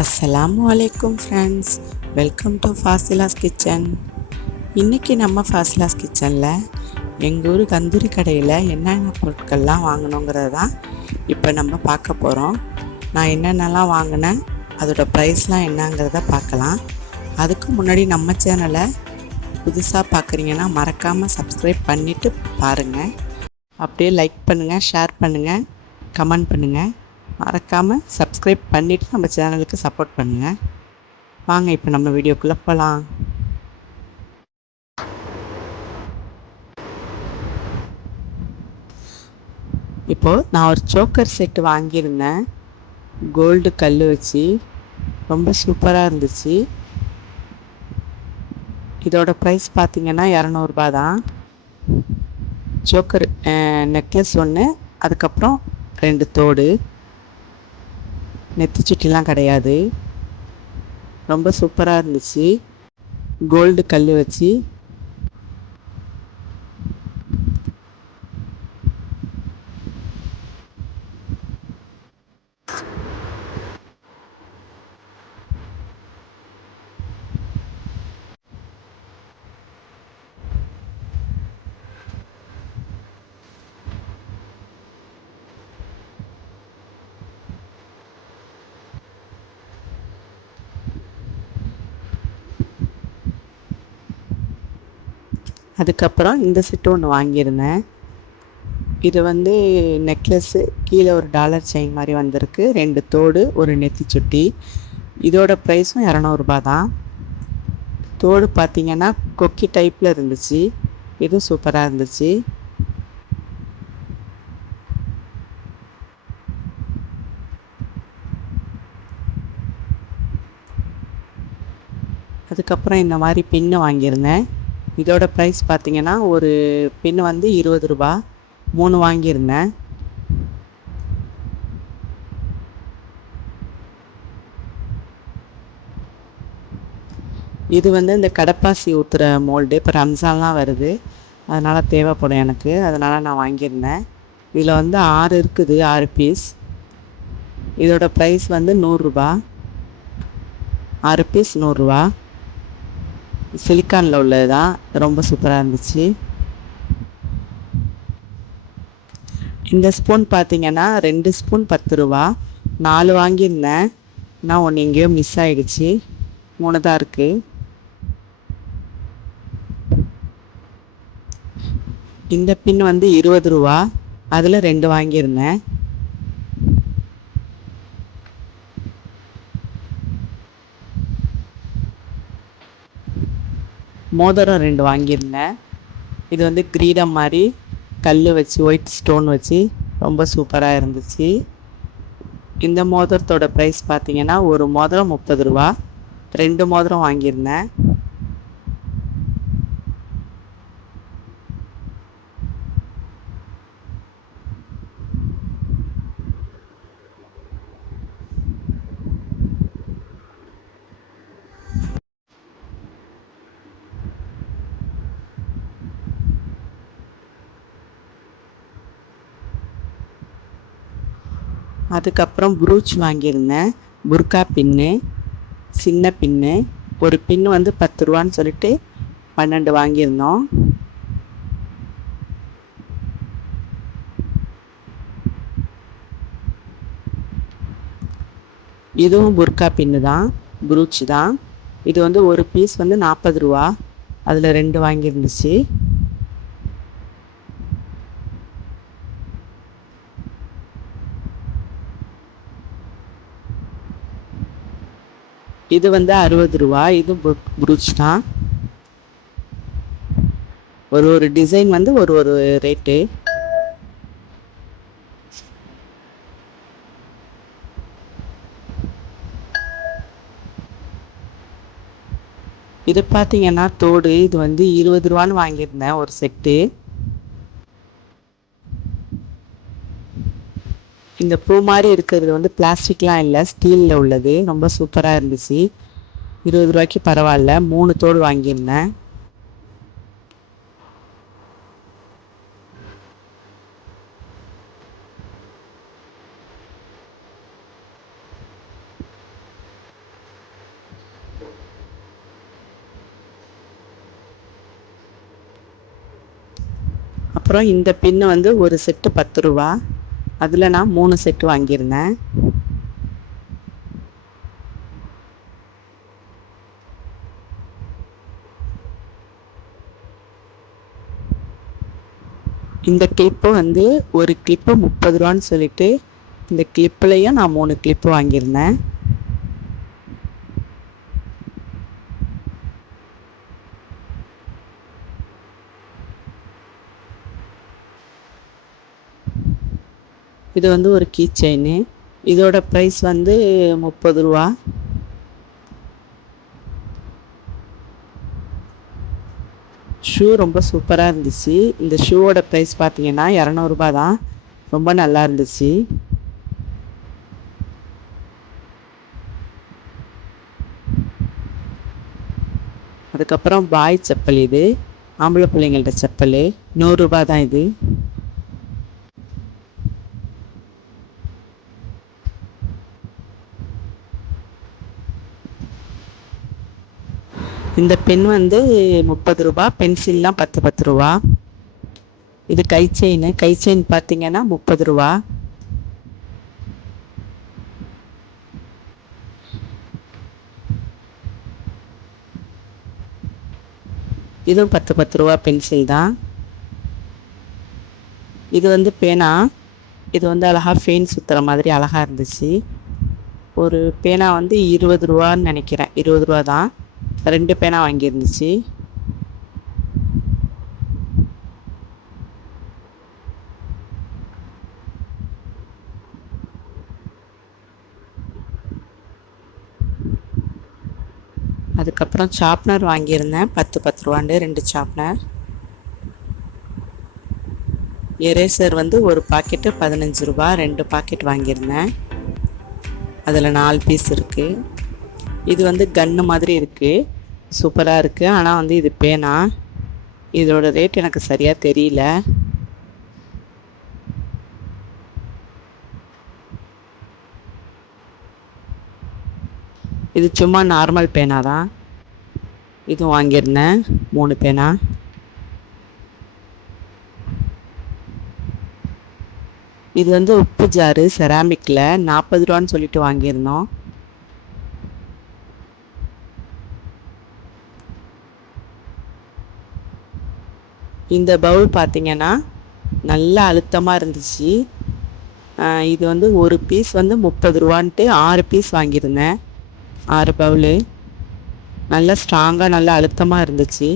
அஸ்ஸலாமு அலைக்கும் friends welcome to Fasila's kitchen இன்றைக்கி நம்ம ஃபாசிலாஸ் கிச்சனில் எங்கள் ஊர் கந்தூரி கடையில் என்னென்ன பொருட்கள்லாம் வாங்கணுங்கிறது தான் இப்போ நம்ம பார்க்க போகிறோம் நான் என்னென்னலாம் வாங்கினேன் அதோட ப்ரைஸ்லாம் என்னங்கிறத பார்க்கலாம். அதுக்கு முன்னாடி நம்ம சேனலை புதுசாக பார்க்குறீங்கன்னா மறக்காமல் சப்ஸ்கிரைப் பண்ணிவிட்டு பாருங்கள் அப்படியே லைக் பண்ணுங்கள் ஷேர் பண்ணுங்கள் கமெண்ட் பண்ணுங்கள் மறக்காமல் சப்ஸ்கிரைப் பண்ணிவிட்டு நம்ம சேனலுக்கு சப்போர்ட் பண்ணுங்கள் வாங்க இப்போ நம்ம வீடியோக்குள்ளே போகலாம் இப்போது நான் ஒரு சோக்கர் செட்டு வாங்கியிருந்தேன். கோல்டு கல் வச்சு. ரொம்ப சூப்பராக இருந்துச்சு. இதோட ப்ரைஸ் பார்த்திங்கன்னா இரநூறுபா தான். சோக்கர் நெக்லஸ் ஒன்று அதுக்கப்புறம் ரெண்டு தோடு. நெத்தி சுட்டிலாம் கிடையாது. ரொம்ப சூப்பராக இருந்துச்சு. கோல்டு கல் வச்சு அதுக்கப்புறம் இந்த செட்டு ஒன்று வாங்கியிருந்தேன். இது வந்து நெக்லஸ்ஸு கீழே ஒரு டாலர் செயின் மாதிரி வந்திருக்கு. ரெண்டு தோடு ஒரு நெத்தி சுட்டி. இதோட ப்ரைஸும் இரநூறுபா தான். தோடு பார்த்தீங்கன்னா கொக்கி டைப்பில் இருந்துச்சு. இதுவும் சூப்பராக இருந்துச்சு. அதுக்கப்புறம் இந்த மாதிரி பின்னு வாங்கியிருந்தேன். இதோட ப்ரைஸ் பார்த்தீங்கன்னா ஒரு பின் வந்து இருபது ரூபா. மூணு வாங்கியிருந்தேன். இது வந்து இந்த கடப்பாசி ஊற்றுற மோல்டு இப்போ ரம்ஜான்லாம் வருது. அதனால் தேவைப்படும் எனக்கு. அதனால் நான் வாங்கியிருந்தேன். இதில் வந்து ஆறு இருக்குது ஆறு பீஸ் இதோட ப்ரைஸ் வந்து நூறுரூபா ஆறு பீஸ் நூறுரூவா சிலிக்கானில் உள்ளது தான் ரொம்ப சூப்பராக இருந்துச்சு. இந்த ஸ்பூன் பார்த்தீங்கன்னா ரெண்டு ஸ்பூன் பத்து ரூபா. நாலு வாங்கியிருந்தேன். நான் ஒன்று எங்கேயோ மிஸ் ஆகிடுச்சு மூணு தான் இருக்குது இந்த பின் வந்து இருபது ரூபா. அதில் ரெண்டு வாங்கியிருந்தேன். மோதிரம் ரெண்டு வாங்கியிருந்தேன். இது வந்து கிரீடம் மாதிரி கல் வச்சு ஒயிட் ஸ்டோன் வச்சு ரொம்ப சூப்பராக இருந்துச்சு. இந்த மோதிரத்தோட ப்ரைஸ் பார்த்தீங்கன்னா ஒரு மோதிரம் முப்பது ரூபா. ரெண்டு மோதிரம் வாங்கியிருந்தேன். அதுக்கப்புறம் ப்ரூச் வாங்கியிருந்தேன். புர்கா பின்னு சின்ன பின்னு ஒரு பின்னு வந்து பத்து ரூபான்னு சொல்லிட்டு பன்னெண்டு வாங்கியிருந்தோம். இதுவும் புர்கா பின்னு தான் ப்ரூச் தான். இது வந்து ஒரு பீஸ் வந்து நாற்பது ரூபா. அதில் ரெண்டு வாங்கியிருந்துச்சு. இது வந்து அறுபது ரூபா இது ப்ரூச் தான் ஒரு ஒரு டிசைன் வந்து ஒரு ஒரு ரேட்டு. இது பார்த்தீங்கன்னா தோடு இது வந்து இருபது ரூபான்னு வாங்கியிருந்தேன் ஒரு செட்டு. இந்த பூ மாதிரி இருக்கிறது வந்து பிளாஸ்டிக்லாம் இல்லை ஸ்டீலில் உள்ளது. ரொம்ப சூப்பராக இருந்துச்சு. இருபது ரூபாய்க்கு பரவாயில்ல. மூணு தோடு வாங்கியிருந்தேன். அப்புறம் இந்த பின்னு வந்து ஒரு செட்டு பத்து ரூபா. அதில் நான் மூணு செட்டு வாங்கியிருந்தேன். இந்த கிளிப்பு வந்து ஒரு கிளிப்பு முப்பது ரூபான்னு சொல்லிட்டு இந்த கிளிப்புலேயும் நான் மூணு கிளிப்பு வாங்கியிருந்தேன். இது வந்து ஒரு கீ செயின் இதோட ப்ரைஸ் வந்து முப்பது ரூபா. ஷூ ரொம்ப சூப்பராக இருந்துச்சு. இந்த ஷூவோட ப்ரைஸ் பார்த்தீங்கன்னா இரநூறுபா தான். ரொம்ப நல்லா இருந்துச்சு. அதுக்கப்புறம் பாய் செப்பல் இது. ஆம்பளை பிள்ளைங்கள்ட்ட செப்பல். நூறுரூபா தான் இது. இந்த பென் வந்து முப்பது ரூபா பென்சில்லாம் பத்து பத்து ரூபா. இது கை செயின் கை செயின் பார்த்தீங்கன்னா முப்பது ரூபா. இதுவும் பத்து பத்து ரூபா பென்சில் தான். இது வந்து பேனா. இது வந்து அழகாக ஃபெயின் சுற்றுற மாதிரி அழகாக இருந்துச்சு. ஒரு பேனா வந்து இருபது ரூபான்னு நினைக்கிறேன். இருபது ரூபா தான். ரெண்டு பேனா வாங்கியிருந்துச்சு. அதுக்கப்புறம் சாப்னர் வாங்கியிருந்தேன். பத்து பத்து ரூபாண்டு ரெண்டு சாப்னர். எரேசர் வந்து ஒரு பாக்கெட்டு பதினஞ்சு ரூபா ரெண்டு பாக்கெட் வாங்கியிருந்தேன். அதில் நாலு பீஸ் இருக்குது இது வந்து கன்று மாதிரி இருக்குது சூப்பராக இருக்குது ஆனால் வந்து இது பேனா. இதோட ரேட் எனக்கு சரியாக தெரியல. இது சும்மா நார்மல் பேனா தான். இதுவும் வாங்கியிருந்தேன். மூணு பேனா. இது வந்து உப்பு ஜாரு செராமிக்கில் நாற்பது ரூபான்னு சொல்லிட்டு வாங்கியிருந்தோம். இந்த பவுல் பார்த்திங்கன்னா நல்லா அழுத்தமாக இருந்துச்சு. இது வந்து ஒரு பீஸ் வந்து முப்பது ரூபான்ட்டு ஆறு பீஸ் வாங்கியிருந்தேன். ஆறு பவுலு. நல்லா ஸ்ட்ராங்காக நல்லா அழுத்தமாக இருந்துச்சு.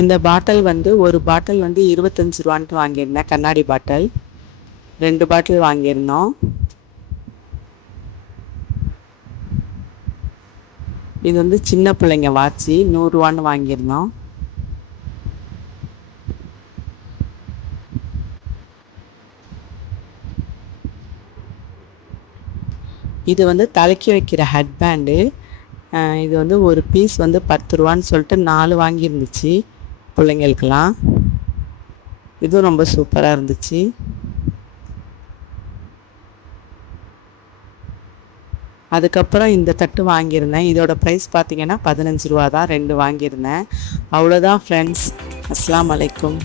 இந்த பாட்டில் வந்து ஒரு பாட்டில் வந்து இருபத்தஞ்சி ரூபான்ட்டு வாங்கியிருந்தேன். கண்ணாடி பாட்டில். ரெண்டு பாட்டில் வாங்கியிருந்தோம். இது வந்து சின்ன பிள்ளைங்க வாட்சி. நூறுரூவான்னு வாங்கியிருந்தோம். இது வந்து தலைக்கி வைக்கிற ஹெட் பேண்டு இது வந்து ஒரு பீஸ் வந்து பத்து ரூபான்னு சொல்லிட்டு நாலு வாங்கியிருந்துச்சு. பிள்ளைங்களுக்கெல்லாம் இதுவும் ரொம்ப சூப்பராக இருந்துச்சு. அதுக்கப்புறம் இந்த தட்டு வாங்கியிருந்தேன். இதோட ப்ரைஸ் பார்த்தீங்கன்னா பதினஞ்சு ரூபா தான் ரெண்டு வாங்கியிருந்தேன். அவ்வளோதான் ஃப்ரெண்ட்ஸ் அஸ்லாம் வலைக்கும்